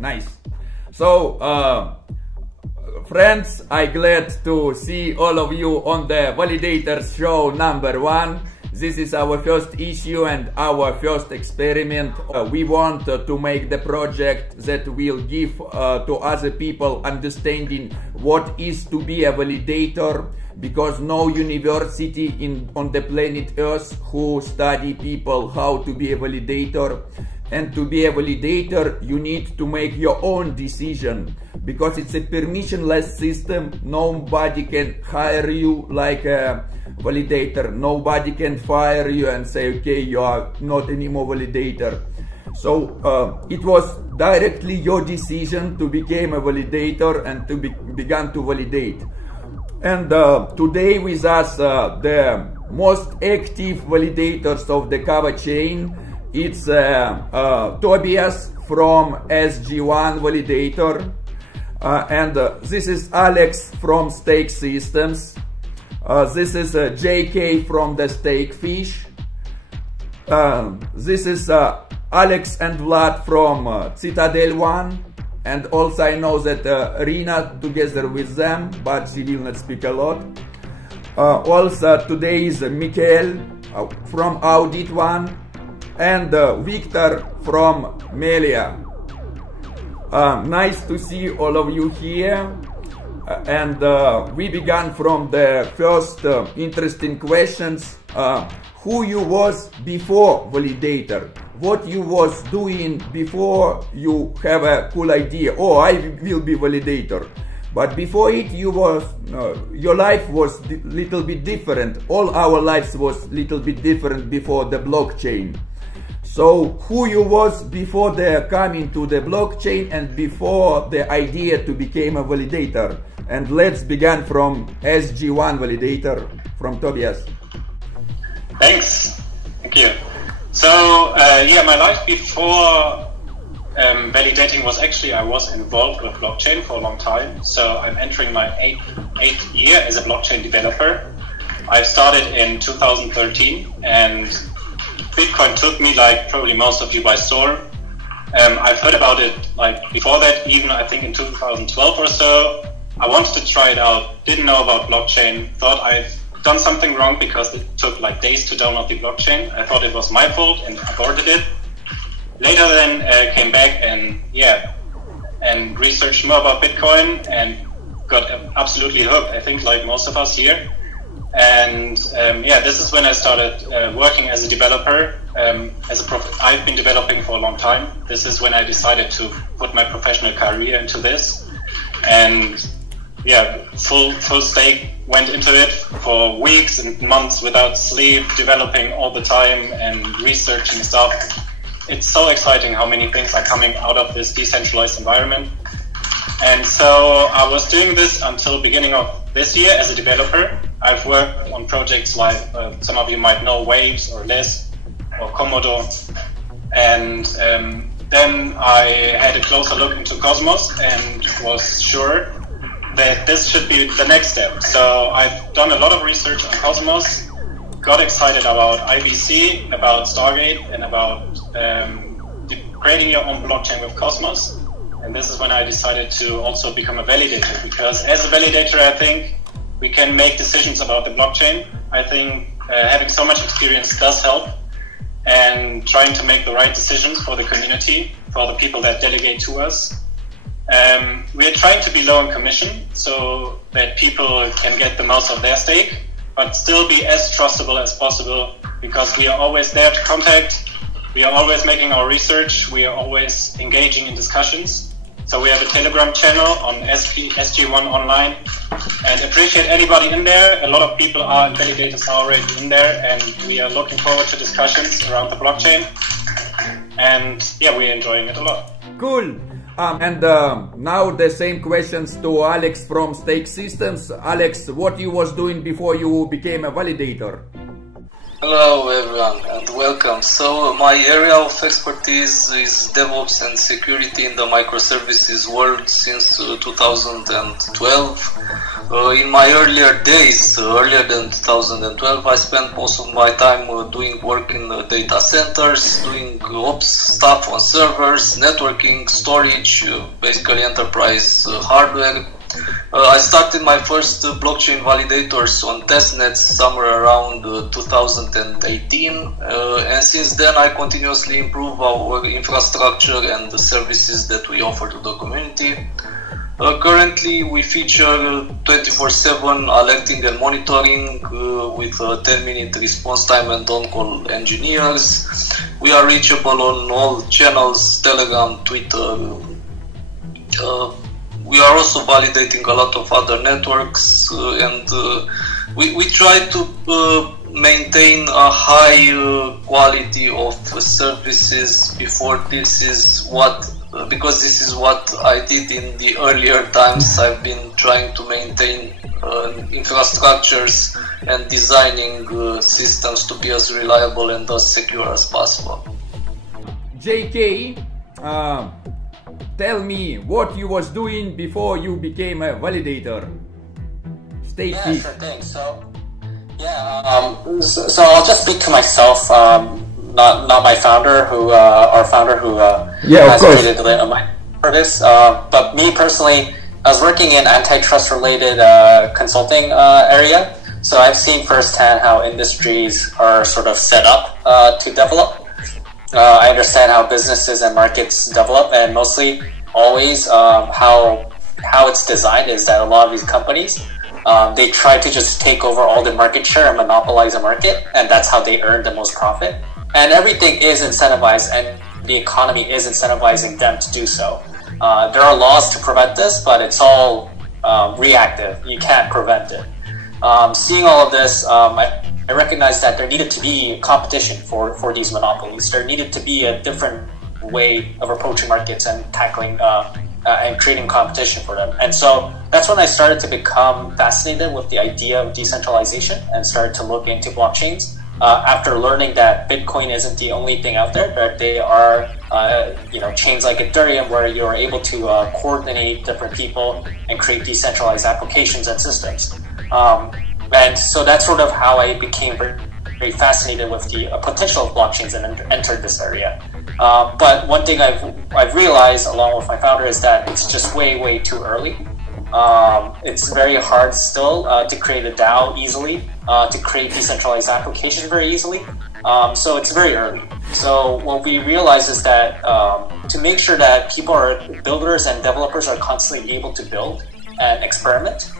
Nice. So, friends, I'm glad to see all of you on the Validators Show #1. This is our first issue and our first experiment. We want to make the project that will give to other people understanding what is to be a validator, because no university on the planet Earth who study people how to be a validator. And to be a validator, you need to make your own decision, because it's a permissionless system. Nobody can hire you like a validator. Nobody can fire you and say, okay, you are not anymore validator. So it was directly your decision to become a validator and to begin to validate. And today with us, the most active validators of the Kava chain. It's Tobias from SG1 Validator, and this is Alex from Stake Systems. This is JK from the stake.fish. This is Alex and Vlad from Citadel.one, and also I know that Rina together with them, but she will not speak a lot. Also today is Mikael from Audit.one. And Victor from Melia. Nice to see all of you here. And we began from the first interesting questions. Who you was before validator? What you was doing before you have a cool idea? Oh, I will be validator. But before it, you was your life was little bit different. All our lives was little bit different before the blockchain. So who you was before the coming to the blockchain and before the idea to become a validator? And let's begin from SG1 Validator, from Tobias. Thanks. Thank you. So yeah, my life before validating was actually, I was involved with blockchain for a long time. So I'm entering my eighth year as a blockchain developer. I started in 2013 and Bitcoin took me, like probably most of you, by storm. I've heard about it like before that, even I think in 2012 or so. I wanted to try it out, didn't know about blockchain, thought I've done something wrong because it took like days to download the blockchain. I thought it was my fault and aborted it. Later then came back and and researched more about Bitcoin and got absolutely hooked, I think like most of us here. And yeah, this is when I started working as a developer. I've been developing for a long time. This is when I decided to put my professional career into this. And yeah, full stake went into it for weeks and months without sleep, developing all the time and researching stuff. It's so exciting how many things are coming out of this decentralized environment. And so I was doing this until beginning of this year as a developer. I've worked on projects like some of you might know Waves or Liz or Komodo. And then I had a closer look into Cosmos and was sure that this should be the next step. So I've done a lot of research on Cosmos, got excited about IBC, about Stargate, and about creating your own blockchain with Cosmos. And this is when I decided to also become a validator, because as a validator, I think we can make decisions about the blockchain. I think having so much experience does help, and trying to make the right decisions for the community, for the people that delegate to us. We are trying to be low in commission so that people can get the most of their stake, but still be as trustable as possible, because we are always there to contact. We are always making our research. We are always engaging in discussions. So we have a Telegram channel on SG1 Online, and appreciate anybody in there. A lot of people are validators already in there, and we are looking forward to discussions around the blockchain. And yeah, we're enjoying it a lot. Cool. Now the same questions to Alex from Stake Systems. Alex, what you was doing before you became a validator? Hello everyone and welcome. So my area of expertise is DevOps and security in the microservices world since 2012. In my earlier days, earlier than 2012, I spent most of my time doing work in data centers, doing ops stuff on servers, networking, storage, basically enterprise hardware. I started my first blockchain validators on testnets somewhere around 2018, and since then I continuously improve our infrastructure and the services that we offer to the community. Currently we feature 24/7 alerting and monitoring with a 10-minute response time and on-call engineers. We are reachable on all channels, Telegram, Twitter. We are also validating a lot of other networks, and we try to maintain a high quality of services because this is what I did in the earlier times. I've been trying to maintain infrastructures and designing systems to be as reliable and as secure as possible. JK, tell me what you was doing before you became a validator. Yeah, sure thing. So I'll just speak to myself, not my founder, our founder who has created for this. But me personally, I was working in antitrust related consulting area, so I've seen firsthand how industries are sort of set up to develop. I understand how businesses and markets develop, and mostly always how it's designed is that a lot of these companies, they try to just take over all the market share and monopolize the market, and that's how they earn the most profit. And everything is incentivized, and the economy is incentivizing them to do so. There are laws to prevent this, but it's all reactive. You can't prevent it. Seeing all of this, I recognized that there needed to be competition for these monopolies. There needed to be a different way of approaching markets and tackling and creating competition for them. And so that's when I started to become fascinated with the idea of decentralization and started to look into blockchains. After learning that Bitcoin isn't the only thing out there, that they are chains like Ethereum where you're able to coordinate different people and create decentralized applications and systems. And so that's sort of how I became very fascinated with the potential of blockchains and entered this area. But one thing I've realized along with my founder is that it's just way too early. It's very hard still to create a DAO easily, to create decentralized applications very easily. So it's very early. So what we realize is that to make sure that builders and developers are constantly able to build and experiment,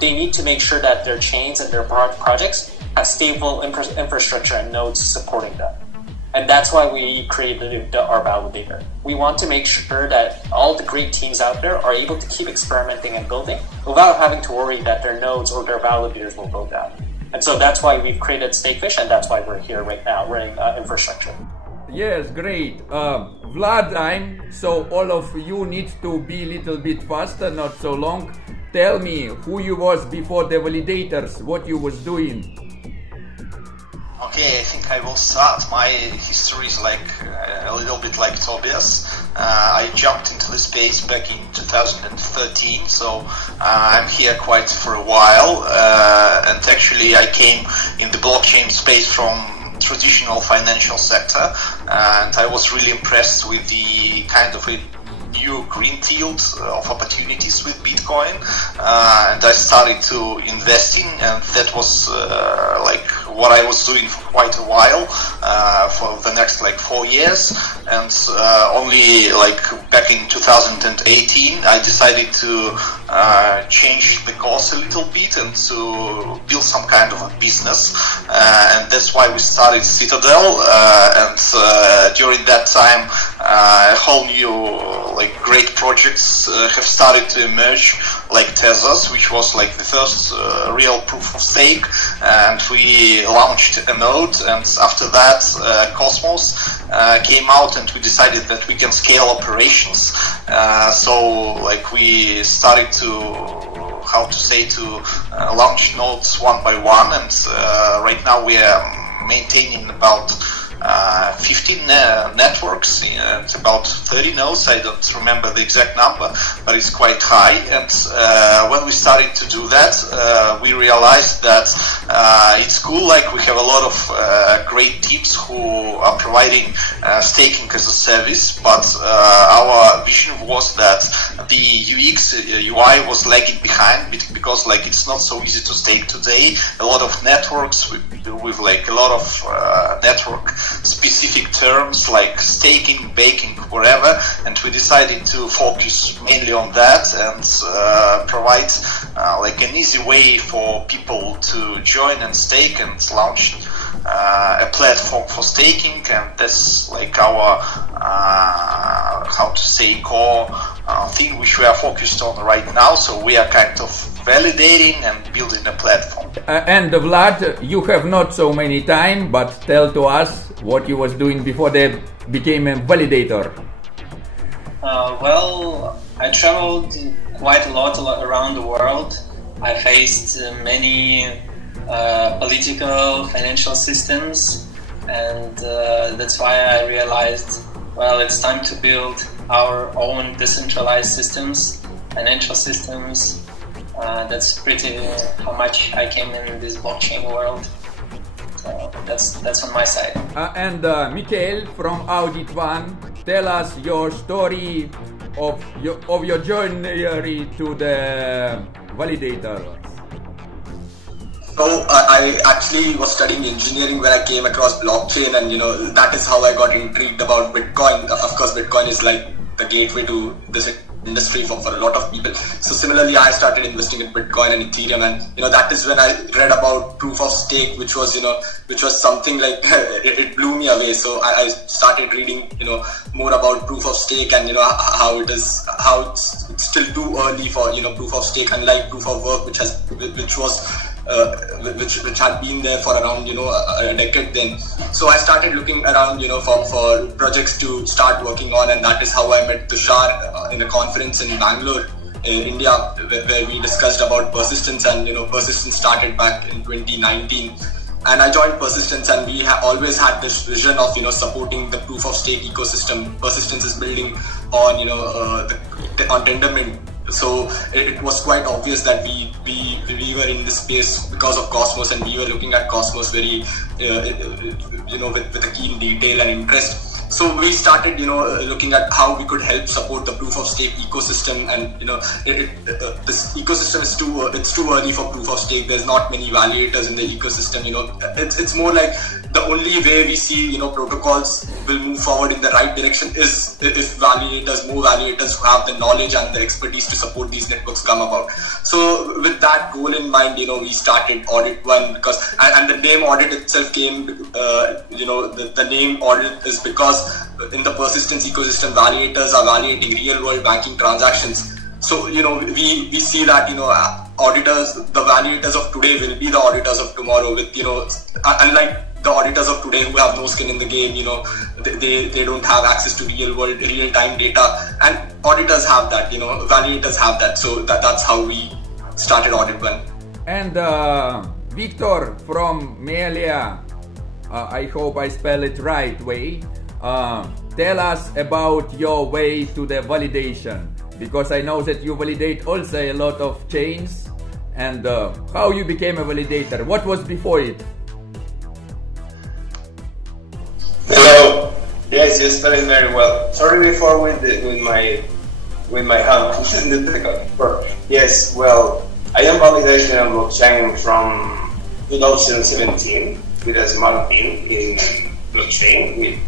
they need to make sure that their chains and their projects have stable infrastructure and nodes supporting them. And that's why we created our validator. We want to make sure that all the great teams out there are able to keep experimenting and building without having to worry that their nodes or their validators will go down. And so that's why we've created stake.fish, and that's why we're here right now running infrastructure. Yes, great. Vlad, so all of you need to be a little bit faster, not so long. Tell me who you was before the validators, what you was doing. Okay, I think I will start. My history is like a little bit like Tobias. I jumped into the space back in 2013, so I'm here quite for a while. And actually I came in the blockchain space from traditional financial sector, and I was really impressed with the kind of a new greenfield of opportunities with Bitcoin, and I started to investing, and that was like what I was doing for quite a while, for the next like 4 years, and only like back in 2018 I decided to change the course a little bit and to build some kind of a business, and that's why we started Citadel, and during that time a whole new like great projects have started to emerge, like Tezos, which was like the first real proof of stake, and we launched a node, and after that Cosmos came out, and we decided that we can scale operations, So like we started to, how to say, to launch nodes one by one, and right now we are maintaining about 15 networks. It's about 30 nodes. I don't remember the exact number, but it's quite high. And when we started to do that, we realized that it's cool. Like we have a lot of great teams who are providing staking as a service, but our vision was that the UX UI was lagging behind because like it's not so easy to stake today. A lot of networks with like a lot of network specific terms like staking, baking, whatever, and we decided to focus mainly on that and provide like an easy way for people to join and stake, and launch a platform for staking. And that's like our how to say, core thing which we are focused on right now. So we are kind of validating and building a platform. And Vlad, you have not so many time, but tell to us what you was doing before they became a validator. Well, I traveled quite a lot around the world. I faced many political, financial systems, and that's why I realized, well, it's time to build our own decentralized systems, financial systems. That's pretty how much I came in this blockchain world. So that's on my side. And Mikhail from Audit.one, tell us your story of your journey to the Validator. So I actually was studying engineering when I came across blockchain, and that is how I got intrigued about Bitcoin. Of course, Bitcoin is like the gateway to this industry for a lot of people. So similarly, I started investing in Bitcoin and Ethereum, and that is when I read about proof of stake, which was something like it blew me away. So I started reading more about proof of stake, and how it's still too early for proof of stake, unlike proof of work, which had been there for around a decade then. So I started looking around for projects to start working on, and that is how I met Tushar in a conference in Bangalore, India, where we discussed about Persistence, and Persistence started back in 2019. And I joined Persistence, and we have always had this vision of supporting the proof of stake ecosystem. Persistence is building on on Tendermint. So it was quite obvious that we were in this space because of Cosmos, and we were looking at Cosmos very with a keen detail and interest. So we started looking at how we could help support the proof of stake ecosystem, and this ecosystem is too early for proof of stake. There's not many validators in the ecosystem. It's more like the only way we see protocols will move forward in the right direction is if more validators who have the knowledge and the expertise to support these networks come about. So with that goal in mind, we started Audit.one, because and the name Audit itself came, the name Audit is because in the Persistence ecosystem, validators are validating real world banking transactions. So we see that auditors, the validators of today will be the auditors of tomorrow, with unlike the auditors of today who have no skin in the game. They don't have access to real time data, and auditors have that, validators have that. So that's how we started Audit.one. And Victor from Melia, I hope I spell it right way, tell us about your way to the validation, because I know that you validate also a lot of chains, and how you became a validator. What was before it? Hello. Yes, you're spelling very well. Sorry before with my hand in the technical. Yes, well, I am validating a blockchain from 2017 with a small team in blockchain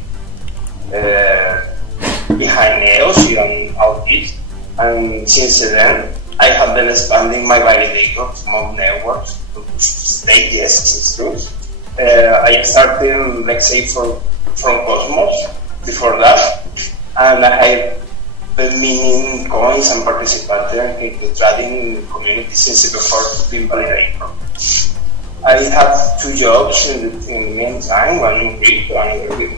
behind Neos and Audit, and since then I have been expanding my validator from networks to stake. Yes, it's true. I started, let's say, from Cosmos before that, and I have been mining coins and participating in the trading community since before being validator. I have 2 jobs in the meantime, one in crypto and with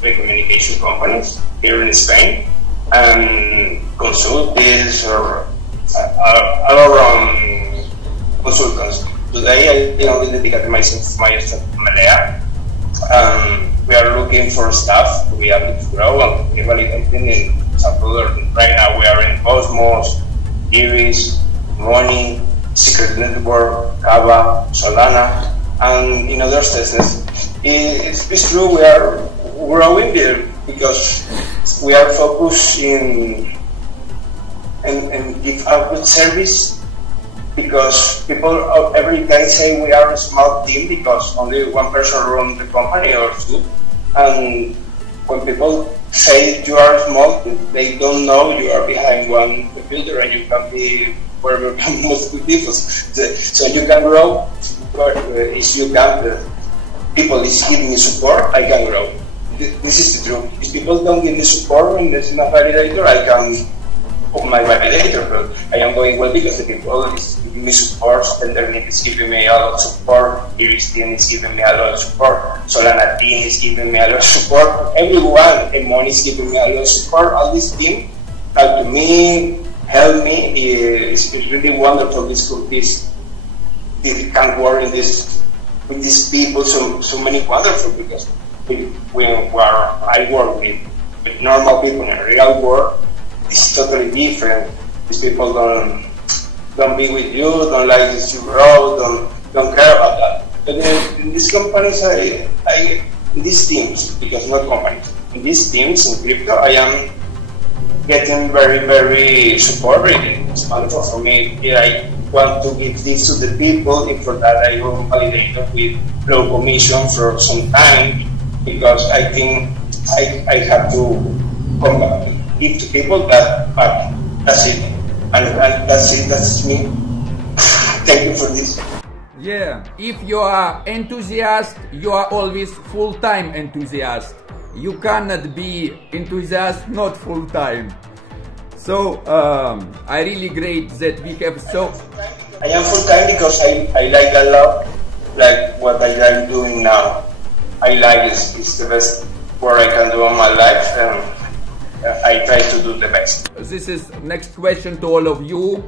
telecommunication companies here in Spain, and consultants or other consultants. Today I only dedicate myself to Malaya. We are looking for staff to be able to grow and validating in Salvador. Right now we are in Cosmos, Iris, Money, Secret Network, Kava, Solana, and in other tests. It's true we are growing there because we are focused in give a good service, because people every day say we are a small team because only one person runs the company or two, and when people say you are small, they don't know you are behind one computer and you can be wherever multiple people. So you can grow, but if you can, people is giving me support, I can grow. This is the truth. If people don't give me support when there's no validator, I can open my validator, but I am going well because the people is giving me support. Internet is giving me a lot of support. Iris team is giving me a lot of support. Solana team is giving me a lot of support. Everyone, Emon is giving me a lot of support. All this team help to me, help me. It's really wonderful. This can work in this with these people. So many wonderful, because I work with normal people in the real world. It's totally different. These people don't be with you, don't like you grow, don't care about that. But in these companies, in these teams, because not companies, in these teams in crypto, I am getting very, very supported. It's wonderful for me. I want to give this to the people, and for that I will validate with low commission for some time, because I think I have to give to people that, that's it. And that's it, that's me. Thank you for this. Yeah, if you are enthusiast, you are always full-time enthusiast. You cannot be enthusiast, not full-time. So, I really great that we have so... I am full-time because I like a lot, like what I am doing now. I like it's the best work I can do in my life, and I try to do the best. This is next question to all of you.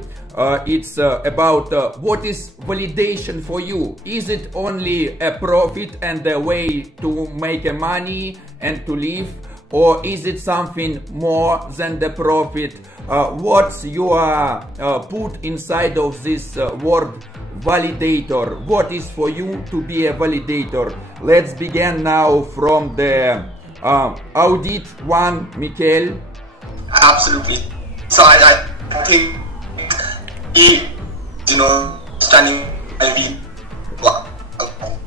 It's about what is validation for you? Is it only a profit and a way to make a money and to live? Or is it something more than the profit? What's your put inside of this word validator? What is for you to be a validator? Let's begin now from the Audit.one, Mikhail. Absolutely. So I think standing and we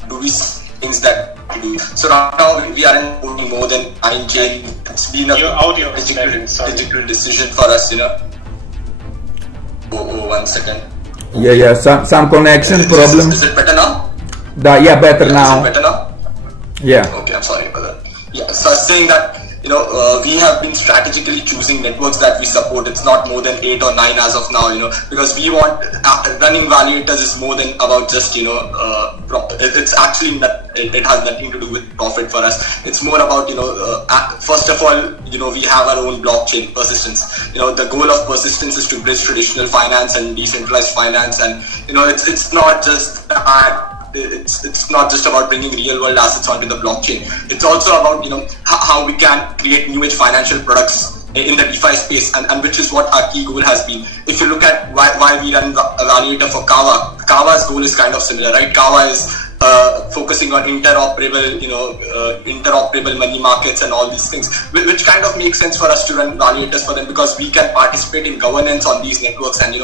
do these things that we do. So right now we aren't owning more than 9 chain. It's been a critical decision for us, Oh, 1 second. Yeah, some connection problem. Is it better now? Yeah, better now. Is it better now? Yeah. Okay, I'm sorry for that. Yeah, so I was saying that we have been strategically choosing networks that we support. It's not more than 8 or 9 as of now, because we want running validators is more than about just it's actually it has nothing to do with profit for us. It's more about first of all we have our own blockchain persistence. The goal of persistence is to bridge traditional finance and decentralized finance, and it's not just that. It's not just about bringing real world assets onto the blockchain. It's also about how we can create new age financial products in the DeFi space, and which is what our key goal has been. If you look at why we run a validator for Kava, Kava's goal is kind of similar, right? Kava is focusing on interoperable money markets and all these things, which kind of makes sense for us to run validators for them, because we can participate in governance on these networks, and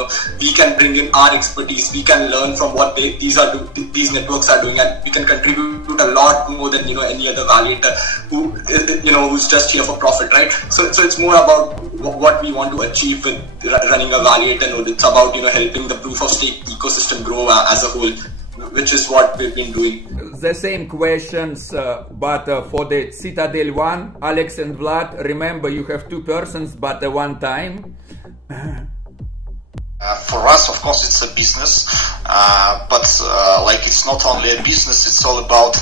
we can bring in our expertise. We can learn from what these networks are doing, and we can contribute a lot more than any other validator who's just here for profit, right? So it's more about what we want to achieve with running a validator node. It's about helping the proof of stake ecosystem grow as a whole, which is what we've been doing. The same questions, but for the Citadel.one, Alex and Vlad, remember you have 2 persons, but at one time. For us, of course, it's a business, but like it's not only a business, it's all about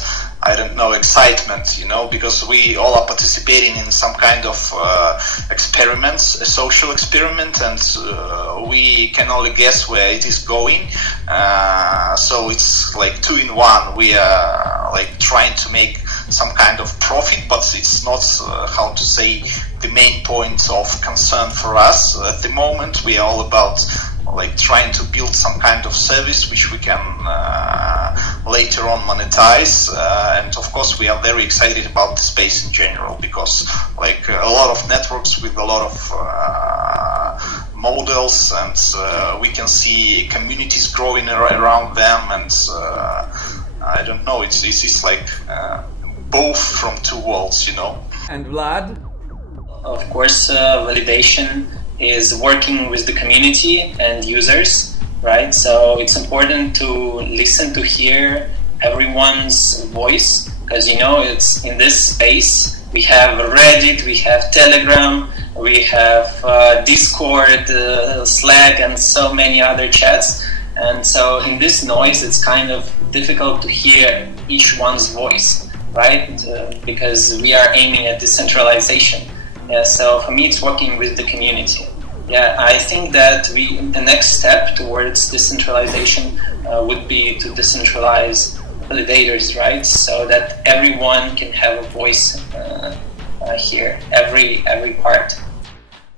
I don't know, excitement, you know, because we all are participating in some kind of experiments, a social experiment, and we can only guess where it is going. So it's like 2 in 1. We are like trying to make some kind of profit, but it's not, how to say, the main point of concern for us. At the moment, we are all about like trying to build some kind of service which we can later on monetize, and of course we are very excited about the space in general, because like a lot of networks with a lot of models, and we can see communities growing around them, and I don't know, it's like both from 2 worlds, you know. And Vlad? Of course, validation is working with the community and users, right? So it's important to listen to hear everyone's voice, because you know, it's in this space we have Reddit, we have Telegram, we have Discord, Slack, and so many other chats. And so in this noise, it's kind of difficult to hear each one's voice, right? Because we are aiming at decentralization. Yeah, so for me, it's working with the community. Yeah, I think that the next step towards decentralization would be to decentralize validators, right? So that everyone can have a voice here, every part.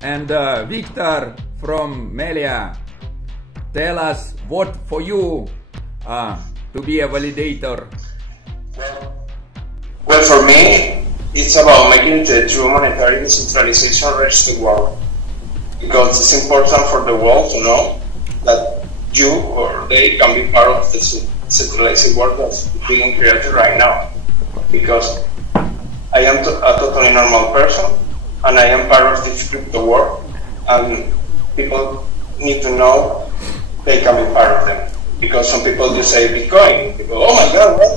And Victor from Melia, tell us what for you to be a validator. Well, for me, it's about making the true monetary decentralization reach the world. Because it's important for the world to know that you or they can be part of the centralized world that's being created right now. Because I am a totally normal person, and I am part of this crypto world, and people need to know they can be part of them. Because some people just say Bitcoin, people, oh my god, what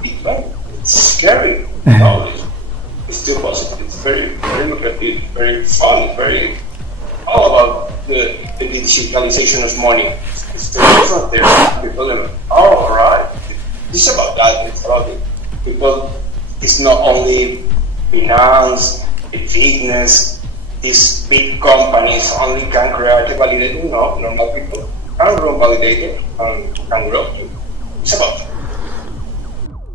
Bitcoin? It's scary. No, it's still positive. It's very, very lucrative, very fun, very all about the digitalization of money. It's the different there. People are, oh, all right. It's about that. It's about it. People. It's not only finance, fitness. These big companies only can create a validator. No, normal people can run validator and can grow. It's about that.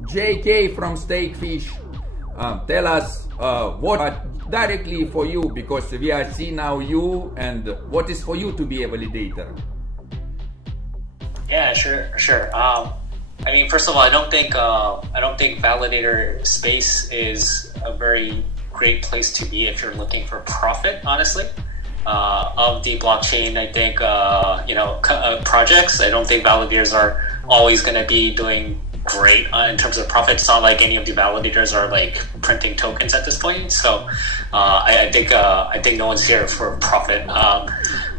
JK from stake.fish, tell us what directly for you, because we are seeing now you, and what is for you to be a validator? Yeah, sure. I mean, first of all, I don't think validator space is a very great place to be if you're looking for profit, honestly. Of the blockchain, I think projects. I don't think validators are always going to be doing great in terms of profit. It's not like any of the validators are like printing tokens at this point. So I think no one's here for profit.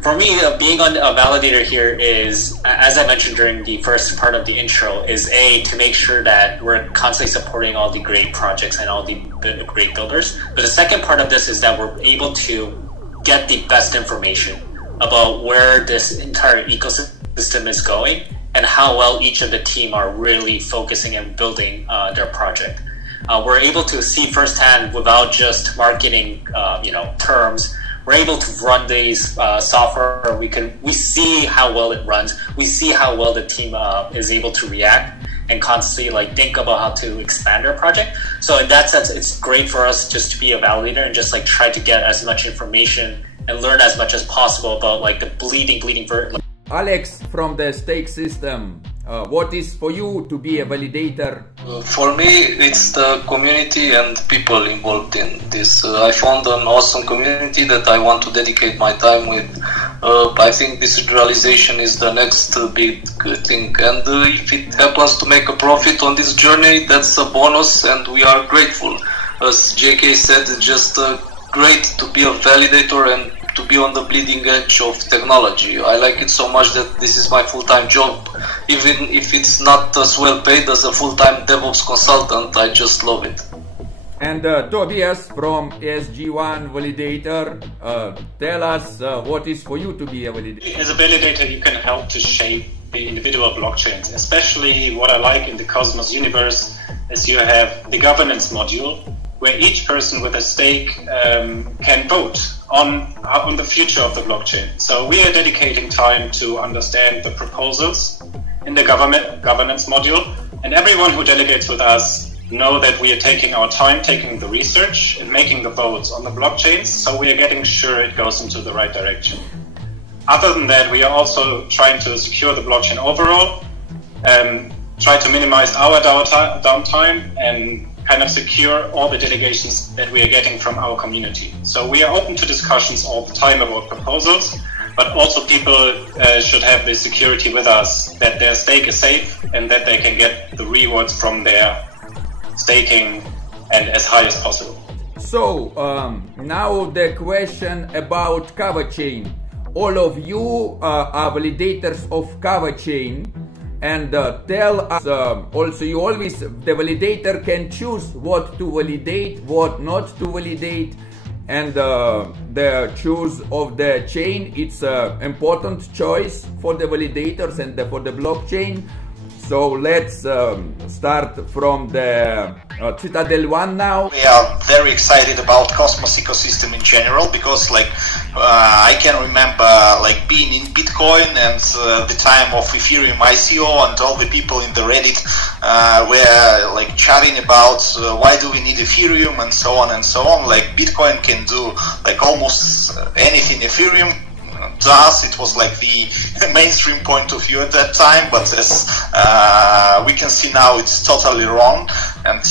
For me, being on a validator here is, as I mentioned during the first part of the intro, is to make sure that we're constantly supporting all the great projects and all the great builders. But the second part of this is that we're able to get the best information about where this entire ecosystem is going and how well each of the team are really focusing and building their project. We're able to see firsthand, without just marketing terms. We're able to run these software. We see how well it runs. We see how well the team is able to react and constantly think about how to expand our project. So in that sense, it's great for us just to be a validator and just try to get as much information and learn as much as possible about the bleeding. Alex from the stake system, what is for you to be a validator? For me, it's the community and people involved in this. I found an awesome community that I want to dedicate my time with. I think decentralization is the next big thing, and if it happens to make a profit on this journey, that's a bonus, and we are grateful. As JK said, it's just great to be a validator and to be on the bleeding edge of technology. I like it so much that this is my full-time job. Even if it's not as well paid as a full-time DevOps consultant, I just love it. And Tobias from SG1 Validator, tell us what is for you to be a validator. As a validator, you can help to shape the individual blockchains. Especially what I like in the Cosmos universe is you have the governance module, where each person with a stake can vote on the future of the blockchain. So we are dedicating time to understand the proposals in the governance module, and everyone who delegates with us know that we are taking our time, taking the research and making the votes on the blockchains, so we are getting sure it goes into the right direction. Other than that, we are also trying to secure the blockchain overall, try to minimize our downtime and kind of secure all the delegations that we are getting from our community. So we are open to discussions all the time about proposals, but also people should have the security with us that their stake is safe and that they can get the rewards from their staking and as high as possible. So now the question about Kava chain. All of you are validators of Kava chain, and tell us also, you always, the validator can choose what to validate, what not to validate, and the choose of the chain, it's an important choice for the validators and for the blockchain. So let's start from the Citadel.one now. We are very excited about Cosmos ecosystem in general, because I can remember being in Bitcoin and the time of Ethereum ICO, and all the people in the Reddit were chatting about why do we need Ethereum and so on and so on. Bitcoin can do almost anything Ethereum does. It was the mainstream point of view at that time, but as we can see now, it's totally wrong. And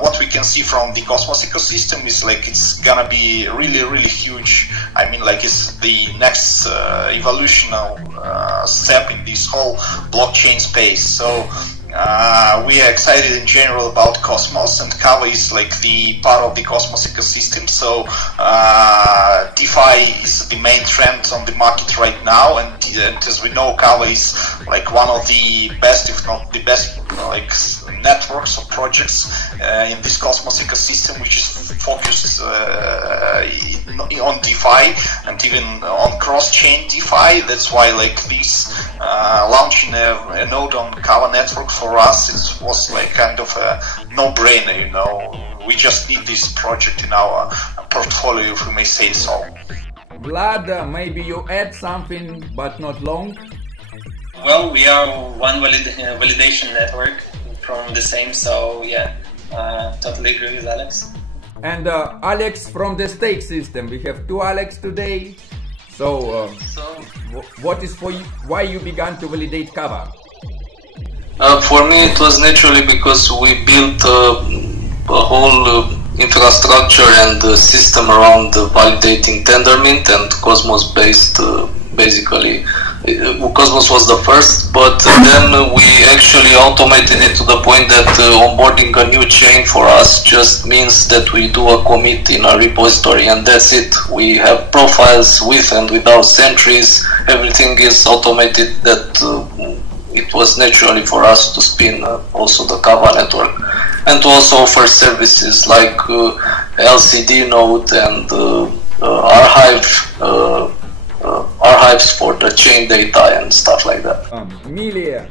what we can see from the Cosmos ecosystem is it's gonna be really, really huge. I mean, it's the next evolutionary step in this whole blockchain space. So we are excited in general about Cosmos, and Kava is the part of the Cosmos ecosystem. So DeFi is the main trend on the market right now, and as we know, Kava is one of the best, if not the best, networks or projects in this Cosmos ecosystem, which is focused on DeFi and even on cross-chain DeFi. That's why this launching a node on Kava Network for us was kind of a no-brainer, you know. We just need this project in our portfolio, if we may say so. Vlad, maybe you add something, but not long. Well, we are one validation network from the same, so yeah, totally agree with Alex. And Alex from the stake system. We have two Alex today. So, what is for you? Why you began to validate Kava? For me, it was naturally because we built a whole infrastructure and system around validating Tendermint and Cosmos-based, basically. Cosmos was the first, but then we actually automated it to the point that onboarding a new chain for us just means that we do a commit in a repository, and that's it. We have profiles with and without sentries. Everything is automated. That it was naturally for us to spin also the Kava network, and to also offer services like LCD node and archives for the chain data and stuff like that. Melia.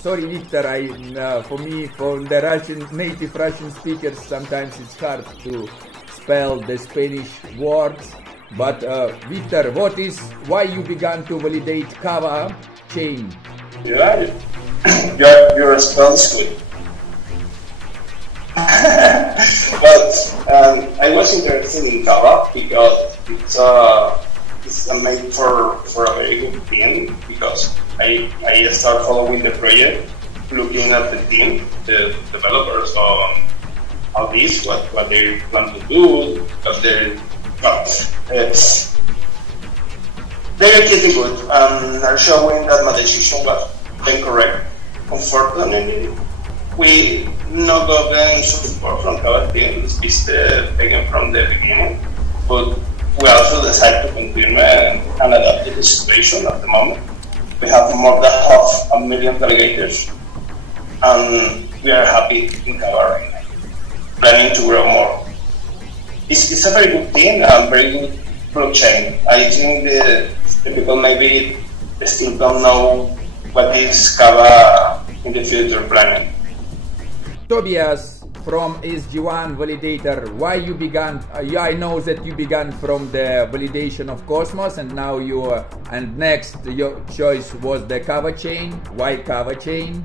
Sorry, Victor. For me, for the native Russian speakers, sometimes it's hard to spell the Spanish words. But Victor, why you began to validate Kava chain? Yeah, your response is good. But I was interested in Kava because it's made for a very good team, because I start following the project, looking at the team, the developers on all this, what they plan to do, because they're getting good and are showing that my decision was incorrect. Unfortunately, we not gotten support from Kava team, it's taken from the beginning, but we also decided to continue and adapt to the situation at the moment. We have more than 500,000 delegators, and we are happy in Kava right now, planning to grow more. It's a very good team and very good blockchain. I think the people maybe still don't know what is Kava in the future planning. Tobias from SG1 Validator, why you began? I know that you began from the validation of Cosmos, and now you and next your choice was the Kava chain. Why Kava chain?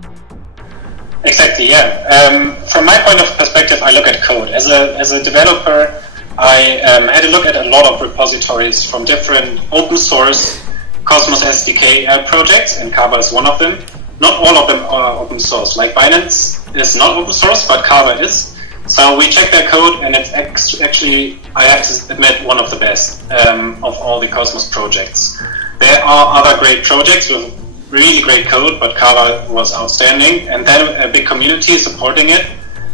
Exactly, yeah. From my point of perspective, I look at code. As a developer, I had a look at a lot of repositories from different open source Cosmos SDK projects, and Kava is one of them. Not all of them are open source. Like Binance is not open source, but Kava is. So we checked their code, and it's actually, I have to admit, one of the best of all the Cosmos projects. There are other great projects with really great code, but Kava was outstanding, and then a big community supporting it.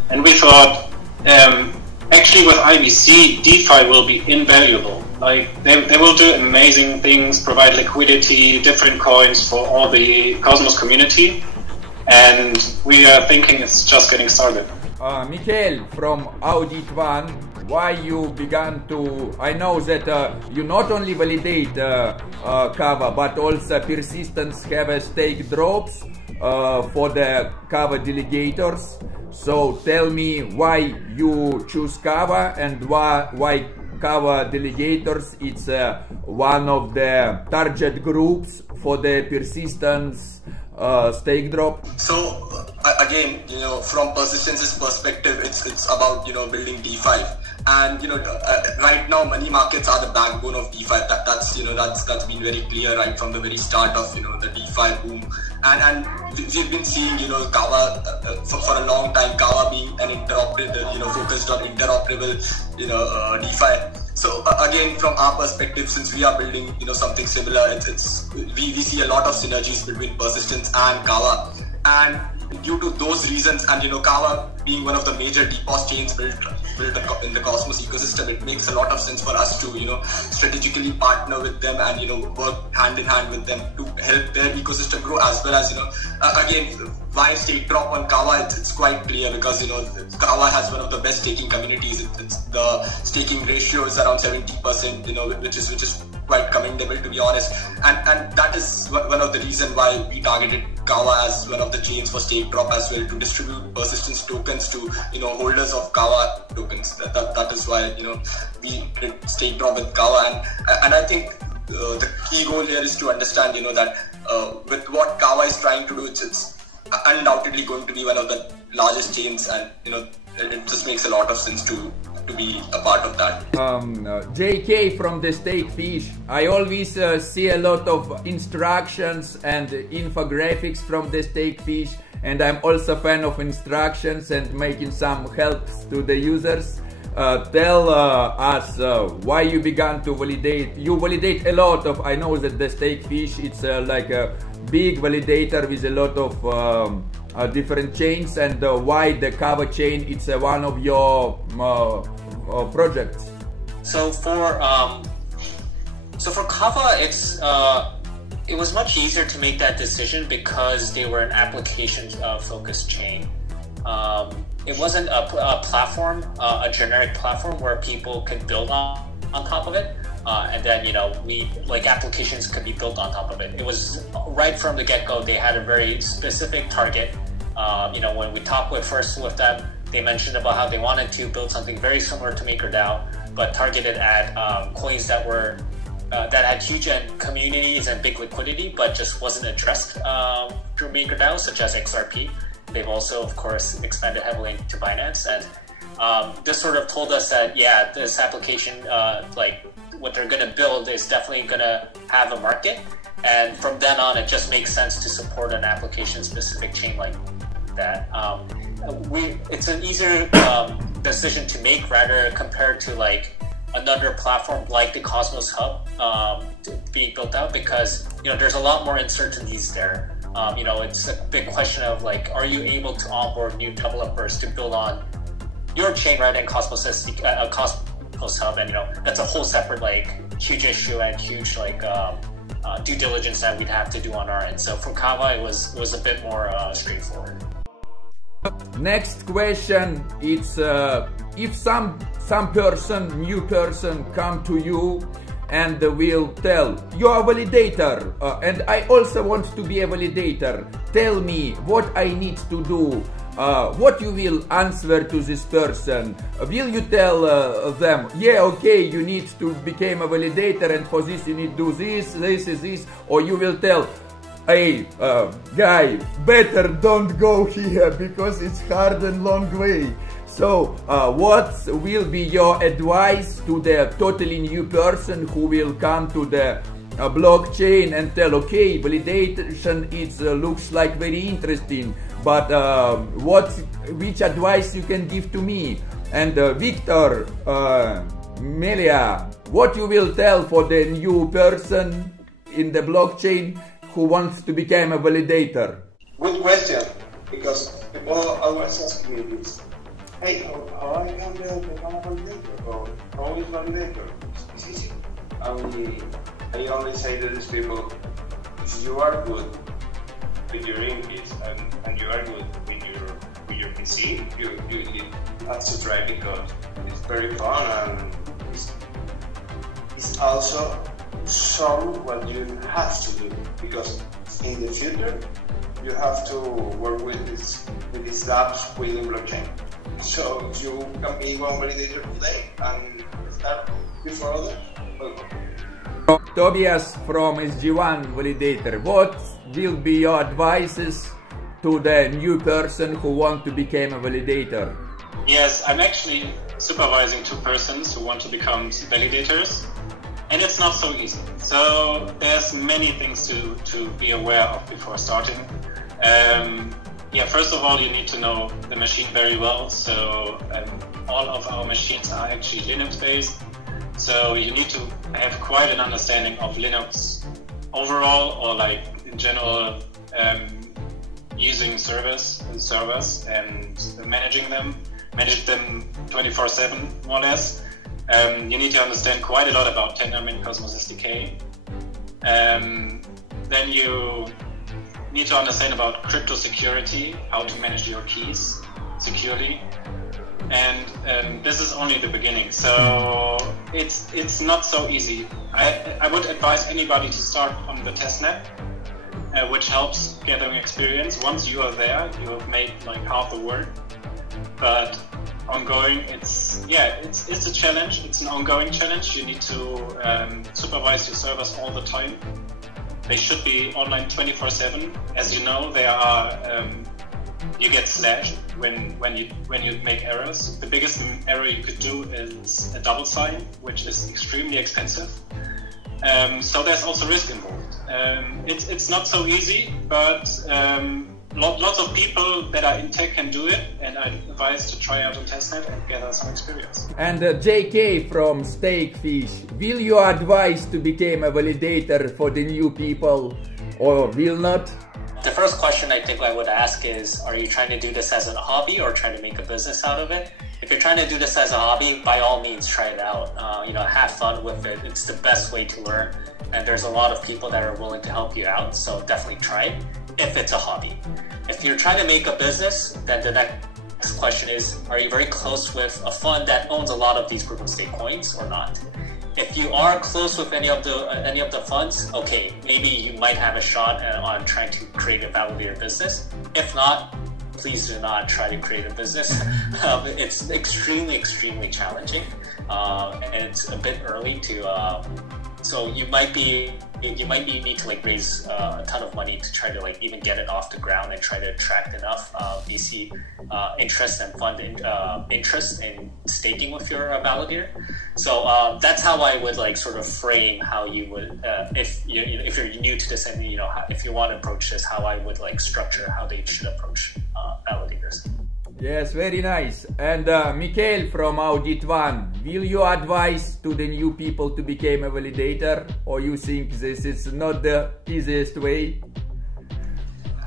And we thought, actually with IBC, DeFi will be invaluable. Like they will do amazing things, provide liquidity, different coins for all the Cosmos community, and we are thinking it's just getting started. Michael from Audit.one, why you began to? I know that you not only validate Kava, but also persistence have a stake drops for the Kava delegators. So tell me why you choose Kava and why Kava delegators. It's one of the target groups for the persistence stake drop. So again, from persistence's perspective, it's about building DeFi, and right now money markets are the backbone of DeFi. That's been very clear right from the very start of the DeFi boom, and we've been seeing Kava for a long time. Kava being an interoperable, focused on interoperable DeFi. So again, from our perspective, since we are building something similar, we see a lot of synergies between persistence and Kava, and due to those reasons, and Kava being one of the major DPoS chains built in the Cosmos ecosystem, it makes a lot of sense for us to strategically partner with them and work hand in hand with them to help their ecosystem grow, as well as again, why stake drop on Kava? It's quite clear because Kava has one of the best staking communities. The staking ratio is around 70%, which is quite commendable, to be honest, and that is one of the reasons why we targeted Kava as one of the chains for stake drop as well, to distribute persistence tokens to holders of Kava tokens. That is why we did stake drop with Kava, and I think the key goal here is to understand that with what Kava is trying to do, it's undoubtedly going to be one of the largest chains, and it just makes a lot of sense to be a part of that. JK from the stake.fish, I always see a lot of instructions and infographics from the stake.fish, and I'm also a fan of instructions and making some helps to the users. Tell us why you began to validate. You validate a lot of, I know that the stake.fish, it's like a big validator with a lot of different chains, and why the Kava chain, it's one of your projects. So for Kava, it was much easier to make that decision because they were an application focused chain. It wasn't a platform, a generic platform where people could build on top of it, and then applications could be built on top of it. It was right from the get-go. They had a very specific target. When we talked with them, they mentioned about how they wanted to build something very similar to MakerDAO, but targeted at coins that were that had huge communities and big liquidity, but just wasn't addressed through MakerDAO, such as XRP. They've also, of course, expanded heavily into Binance, and this sort of told us that this application, what they're going to build, is definitely going to have a market. And from then on, it just makes sense to support an application-specific chain like that. It's an easier decision to make rather compared to another platform like the Cosmos Hub being built out, because there's a lot more uncertainties there. It's a big question of are you able to onboard new developers to build on your chain rather than Cosmos Hub, and that's a whole separate huge issue and huge due diligence that we'd have to do on our end. So for Kava, it was a bit more straightforward. Next question, it's if some new person come to you and will tell, you're a validator, and I also want to be a validator. Tell me what I need to do. What you will answer to this person? Will you tell them, yeah, okay, you need to become a validator, and for this you need to do this, or you will tell, hey, guy, better don't go here because it's hard and long way. So, what will be your advice to the totally new person who will come to the blockchain and tell, okay, validation looks like very interesting, but which advice you can give to me? And Victor, Melia, what you will tell for the new person in the blockchain who wants to become a validator? Good question, because people always ask me this. Hey, how I can become a validator? Or how is validator? It's easy. I only say to these people, if you are good with your English and you are good with your PC, you have to try because it's very fun and it's also show what you have to do, because in the future you have to work with these apps within blockchain. So you can be one validator today and start before others. Welcome. Tobias from SG1 Validator, what will be your advices to the new person who wants to become a validator? Yes, I'm actually supervising 2 persons who want to become validators, and it's not so easy. So there's many things to be aware of before starting. Yeah, first of all, you need to know the machine very well. So all of our machines are actually Linux based. So you need to have quite an understanding of Linux overall, or like in general, using servers and manage them 24/7 more or less. You need to understand quite a lot about Tendermint Cosmos SDK. Then you need to understand about crypto security, how to manage your keys securely. And this is only the beginning, so it's not so easy. I would advise anybody to start on the testnet, which helps gathering experience. Once you are there, you have made like half the work. But ongoing, it's a challenge. It's an ongoing challenge. You need to supervise your servers all the time. They should be online 24/7. As you know, they are. You get slashed when you make errors. The biggest error you could do is a double sign, which is extremely expensive. So there's also risk involved. It's not so easy, but lots of people that are in tech can do it, and I advise to try out on testnet and gather some experience. And JK from stake.fish, will you advise to become a validator for the new people, or will not? The first question I think I would ask is, are you trying to do this as a hobby or trying to make a business out of it? If you're trying to do this as a hobby, by all means, try it out. Have fun with it. It's the best way to learn. And there's a lot of people that are willing to help you out. So definitely try it if it's a hobby. If you're trying to make a business, then the next question is, are you very close with a fund that owns a lot of these proof of stake coins or not? If you are close with any of the funds, okay, maybe you might have a shot on trying to create a validator business. If not, please do not try to create a business. It's extremely challenging, and it's a bit early to. So you might need to like raise a ton of money to try to like even get it off the ground and try to attract enough VC interest and fund interest in staking with your validator. So that's how I would like sort of frame how you would if you're new to this, and if you want to approach this, how I would like structure how they should approach validators. Yes, very nice. And Mikhail from Audit.one, will you advise to the new people to become a validator, or you think this is not the easiest way?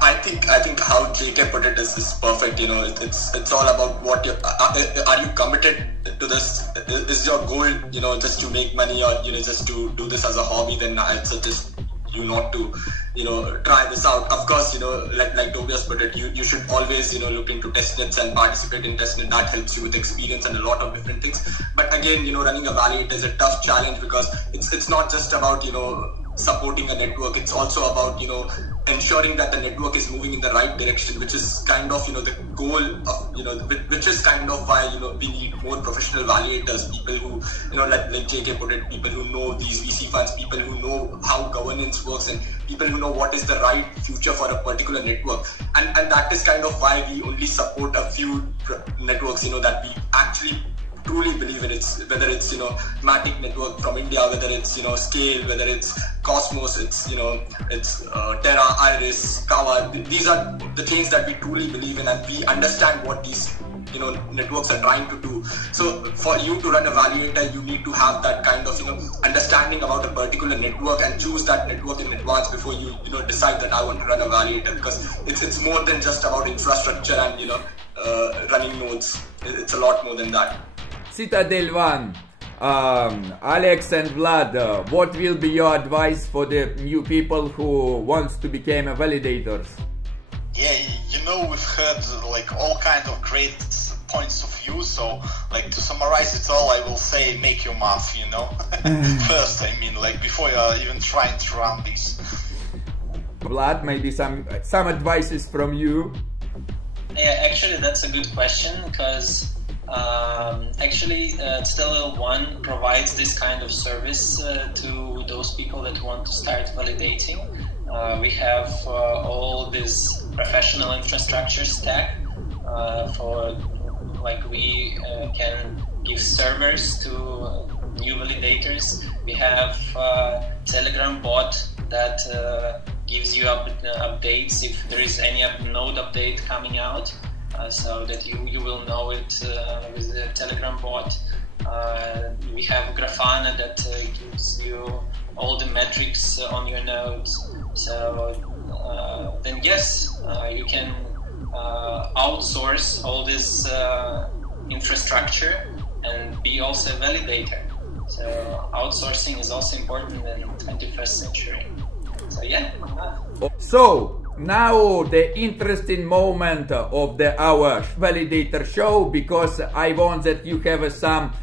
I think how JK put it is perfect. It's all about what are you committed to this? Is your goal just to make money, or just to do this as a hobby? Then I'd suggest you not to, try this out. Of course, like Tobias put it, you should always, look into testnets and participate in testnet. That helps you with experience and a lot of different things. But again, running a validator is a tough challenge, because it's not just about, supporting a network. It's also about, ensuring that the network is moving in the right direction, which is kind of, the goal of, which is kind of why, we need more professional validators, people who, like JK put it, people who know these VC funds, people who know how governance works, and people who know what is the right future for a particular network. And that is kind of why we only support a few networks, that we actually truly believe in. It's whether it's Matic network from India, whether it's Scale, whether it's Cosmos, it's it's Terra, Iris, Kava. These are the things that we truly believe in, and we understand what these networks are trying to do. So for you to run a validator, you need to have that kind of understanding about a particular network and choose that network in advance before you decide that I want to run a validator, because it's more than just about infrastructure and running nodes. It's a lot more than that. Citadel.one, Alex and Vlad, what will be your advice for the new people who wants to become a validators? Yeah, we've heard like all kinds of great points of view. So, like, to summarize it all, I will say make your math. First, I mean, like, before you're even trying to run this. Vlad, maybe some advices from you. Yeah, actually, that's a good question, because Citadel.one provides this kind of service to those people that want to start validating. We have all this professional infrastructure stack we can give servers to new validators. We have Telegram bot that gives you updates if there is any node update coming out. So that you will know it with the Telegram bot. We have Grafana that gives you all the metrics on your nodes. So then yes, you can outsource all this infrastructure and be also a validator. So outsourcing is also important in the 21st century. So yeah. So now the interesting moment of our Validator show, because I want that you have some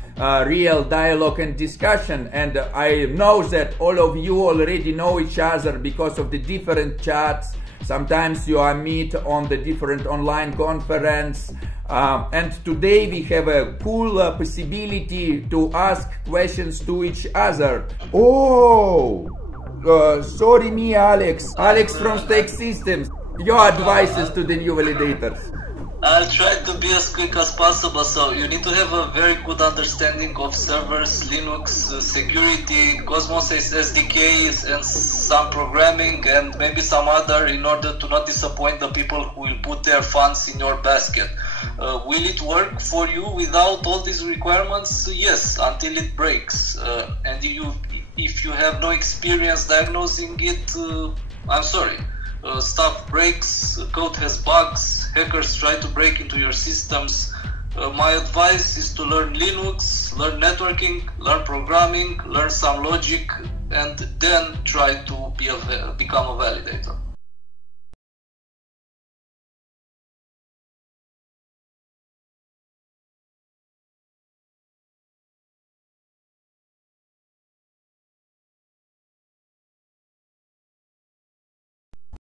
real dialogue and discussion, and I know that all of you already know each other because of the different chats. Sometimes you are meet on the different online conference, and today we have a cool possibility to ask questions to each other. Oh! Sorry me, Alex from Stake Systems. Your advices to the new validators. I'll try to be as quick as possible. So you need to have a very good understanding of servers, Linux, security, Cosmos SDKs, and some programming, and maybe some other, in order to not disappoint the people who will put their funds in your basket. Will it work for you without all these requirements? Yes, until it breaks. And if you have no experience diagnosing it, I'm sorry. Stuff breaks, code has bugs, hackers try to break into your systems. My advice is to learn Linux, learn networking, learn programming, learn some logic, and then try to become a validator.